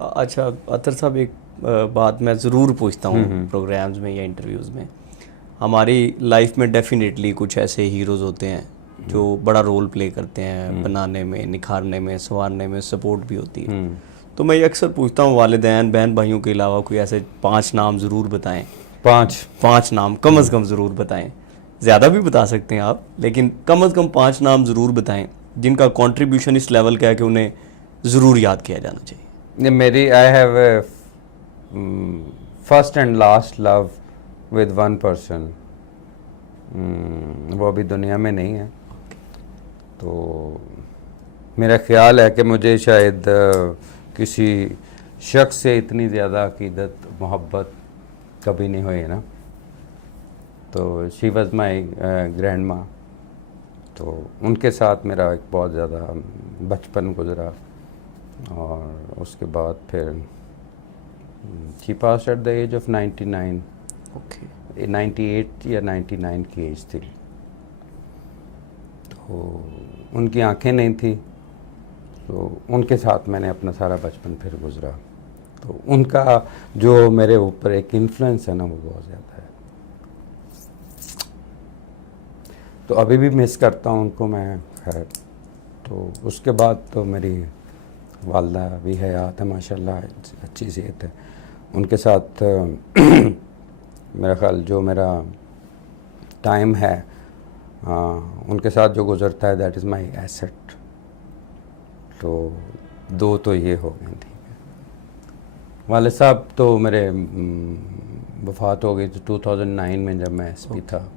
अच्छा अतर साहब, एक बात मैं ज़रूर पूछता हूँ प्रोग्राम्स में या इंटरव्यूज़ में। हमारी लाइफ में डेफिनेटली कुछ ऐसे हीरोज़ होते हैं जो बड़ा रोल प्ले करते हैं बनाने में, निखारने में, संवारने में, सपोर्ट भी होती है। तो मैं ये अक्सर पूछता हूँ, वालिदैन बहन भाइयों के अलावा कोई ऐसे 5 नाम ज़रूर बताएं। 5 नाम कम से कम ज़रूर बताएं। ज़्यादा भी बता सकते हैं आप, लेकिन कम से कम 5 नाम ज़रूर बताएं जिनका कंट्रीब्यूशन इस लेवल का है कि उन्हें ज़रूर याद किया जाना चाहिए। मेरी I have a first and last love with one person, वो अभी दुनिया में नहीं है। तो मेरा ख्याल है कि मुझे शायद किसी शख्स से इतनी ज़्यादा अकीदत मोहब्बत कभी नहीं हुई है ना। तो शी वज़ माई ग्रैंड माँ। तो उनके साथ मेरा एक बहुत ज़्यादा बचपन गुजरा, और उसके बाद फिर she passed at the age of 99। Okay. 98 या 99 की एज थी। तो उनकी आंखें नहीं थी, तो उनके साथ मैंने अपना सारा बचपन फिर गुजरा। तो उनका जो मेरे ऊपर एक इन्फ्लुएंस है ना, वो बहुत ज़्यादा है। तो अभी भी मिस करता हूँ उनको मैं, खैर। तो उसके बाद तो मेरी वालदा भी हयात है माशाल्लाह, अच्छी सेहत है। उनके साथ मेरा ख्याल जो मेरा टाइम है उनके साथ जो गुजरता है, दैट इज़ माई एसेट। तो 2 तो ये हो गए, ठीक है। वाले साहब तो मेरे वफ़ात हो गई थी 2009 में, जब मैं एसपी था।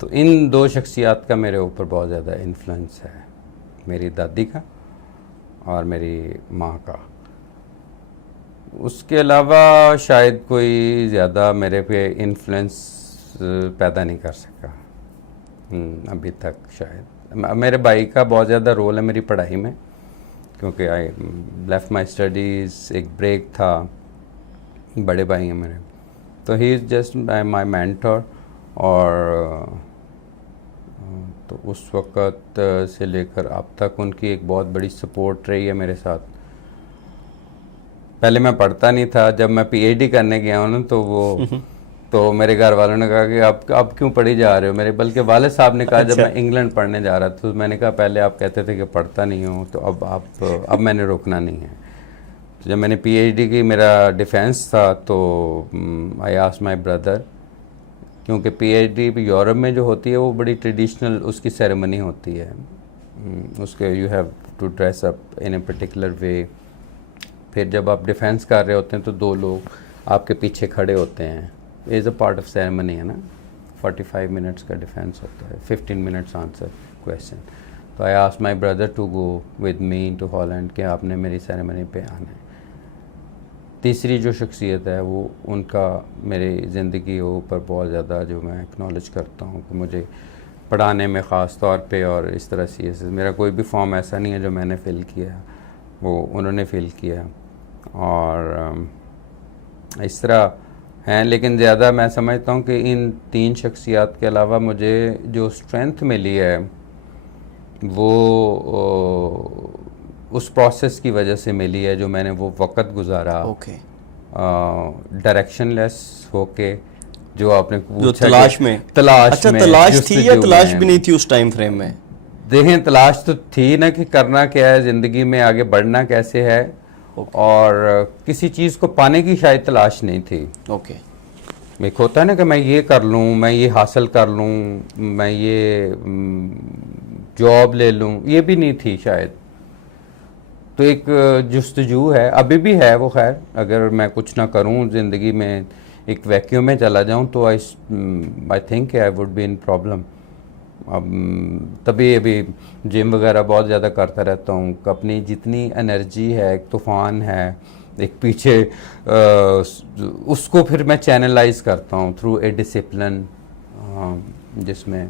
तो इन 2 शख्सियात का मेरे ऊपर बहुत ज़्यादा इन्फ्लुएंस है, मेरी दादी का और मेरी माँ का। उसके अलावा शायद कोई ज़्यादा मेरे पे इन्फ्लुएंस पैदा नहीं कर सका अभी तक। शायद मेरे भाई का बहुत ज़्यादा रोल है मेरी पढ़ाई में, क्योंकि आई लेफ्ट माई स्टडीज़, एक ब्रेक था। बड़े भाई हैं मेरे, तो he is just my mentor. और तो उस वक़्त से लेकर अब तक उनकी एक बहुत बड़ी सपोर्ट रही है मेरे साथ। पहले मैं पढ़ता नहीं था, जब मैं पीएचडी करने गया हूँ ना, तो वो तो मेरे घर वालों ने कहा कि आप क्यों पढ़ी जा रहे हो। मेरे बल्कि वाले साहब ने कहा, जब मैं इंग्लैंड पढ़ने जा रहा था, तो मैंने कहा पहले आप कहते थे कि पढ़ता नहीं हूँ, तो अब मैंने रुकना नहीं है। तो जब मैंने पीएचडी की, मेरा डिफेंस था, तो आई आस्क्ड माय ब्रदर, क्योंकि पीएचडी यूरोप में जो होती है वो बड़ी ट्रेडिशनल उसकी सेरेमनी होती है। उसके you have to dress up in a particular way. फिर जब आप डिफेंस कर रहे होते हैं तो 2 लोग आपके पीछे खड़े होते हैं। Is a part of ceremony है ना। 45 मिनट्स का डिफेंस होता है, 15 मिनट्स आंसर क्वेश्चन। तो I asked my brother to go with me to Holland, कि आपने मेरी सेरेमनी पे आना है। तीसरी जो शख्सियत है वो उनका मेरी ज़िंदगी के ऊपर बहुत ज़्यादा जो मैं एक्नॉलेज करता हूँ कि मुझे पढ़ाने में ख़ास तौर पे, और इस तरह से मेरा कोई भी फॉर्म ऐसा नहीं है जो मैंने फ़िल किया, वो उन्होंने फ़िल किया। और इस तरह हैं। लेकिन ज़्यादा मैं समझता हूँ कि इन 3 शख्सियात के अलावा मुझे जो स्ट्रेंथ मिली है वो उस प्रोसेस की वजह से मिली है, जो मैंने वो वक़्त गुजारा डायरेक्शनलेस होके, जो आपने जो तलाश में अच्छा में तलाश थी या तलाश भी नहीं थी उस टाइम फ्रेम में? देखें, तलाश तो थी ना कि करना क्या है ज़िंदगी में, आगे बढ़ना कैसे है। और किसी चीज़ को पाने की शायद तलाश नहीं थी। एक होता है ना कि मैं ये कर लूँ, मैं ये हासिल कर लूँ, मैं ये जॉब ले लूँ, ये भी नहीं थी शायद। तो एक जुस्तजू है, अभी भी है वो। खैर, अगर मैं कुछ ना करूँ ज़िंदगी में, एक वैक्यूम में चला जाऊँ, तो I think I would be in problem. अब तभी अभी जिम वगैरह बहुत ज़्यादा करता रहता हूँ। अपनी जितनी एनर्जी है, एक तूफ़ान है एक पीछे, उसको फिर मैं चैनलाइज करता हूँ थ्रू ए डिसिप्लिन, जिसमें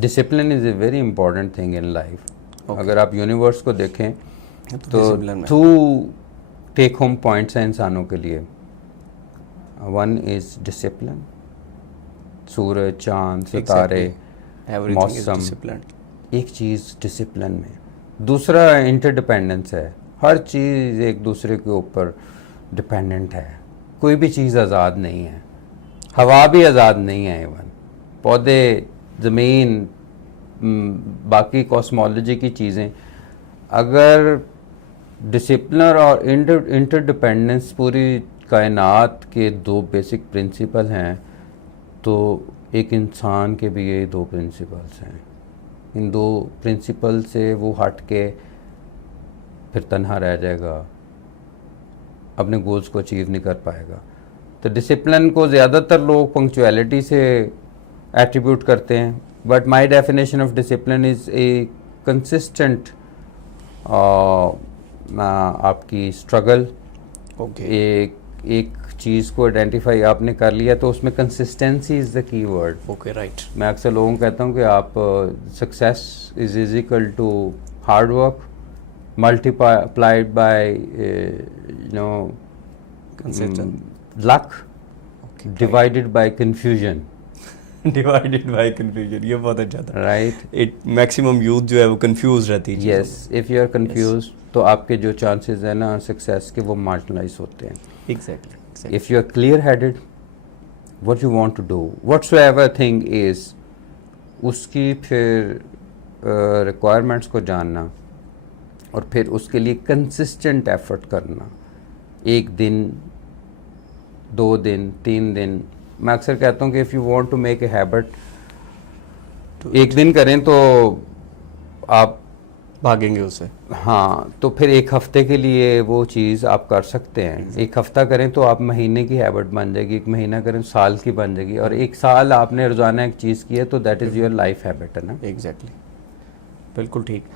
discipline is a very important thing in life. अगर आप यूनिवर्स को देखें तो 2 टेक होम पॉइंट्स हैं इंसानों के लिए। 1 इज़ डिसिप्लिन, सूरज, चांद, सितारे, मौसम, एक चीज़ डिसिप्लिन में। दूसरा इंटरडिपेंडेंस है, हर चीज़ एक दूसरे के ऊपर डिपेंडेंट है, कोई भी चीज़ आज़ाद नहीं है, हवा भी आज़ाद नहीं है, इवन पौधे, ज़मीन, बाकी कॉस्मोलॉजी की चीज़ें। अगर डिसिप्लिन और इंटरडिपेंडेंस पूरी कायनात के दो बेसिक प्रिंसिपल हैं, तो एक इंसान के भी यही दो प्रिंसिपल्स हैं। इन दो प्रिंसिपल से वो हट के फिर तन्हा रह जाएगा, अपने गोल्स को अचीव नहीं कर पाएगा। तो डिसिप्लिन को ज़्यादातर लोग पंक्चुअलिटी से एट्रीब्यूट करते हैं, but my definition of discipline is a consistent आपकी स्ट्रगल। एक चीज़ को आइडेंटिफाई आपने कर लिया तो उसमें consistency is the key word. Okay, right. मैं अक्सर लोगों को कहता हूँ कि आप success is equal to hard work multiplied by luck divided by confusion. Divided by confusion, ये बहुत अच्छा था। राइट, इट मैक्सिमम यूथ जो है वो कंफ्यूज रहती है। Yes, if you are confuse तो आपके जो चांसेस हैं ना सक्सेस के वो मार्जिनलाइज होते हैं। Exactly. If you are clear-headed, what you want to do, whatsoever thing is, उसकी फिर requirements को जानना और फिर उसके लिए consistent effort करना, 1 दिन, 2 दिन, 3 दिन। मैं अक्सर कहता हूँ कि if you want to make a habit, 1 दिन करें तो आप भागेंगे उसे। हाँ, तो फिर 1 हफ्ते के लिए वो चीज़ आप कर सकते हैं। 1 हफ्ता करें तो आप महीने की हैबिट बन जाएगी, 1 महीना करें साल की बन जाएगी, और 1 साल आपने रोज़ाना एक चीज़ की है तो that is your life habit, है ना। एग्जैक्टली, बिल्कुल ठीक।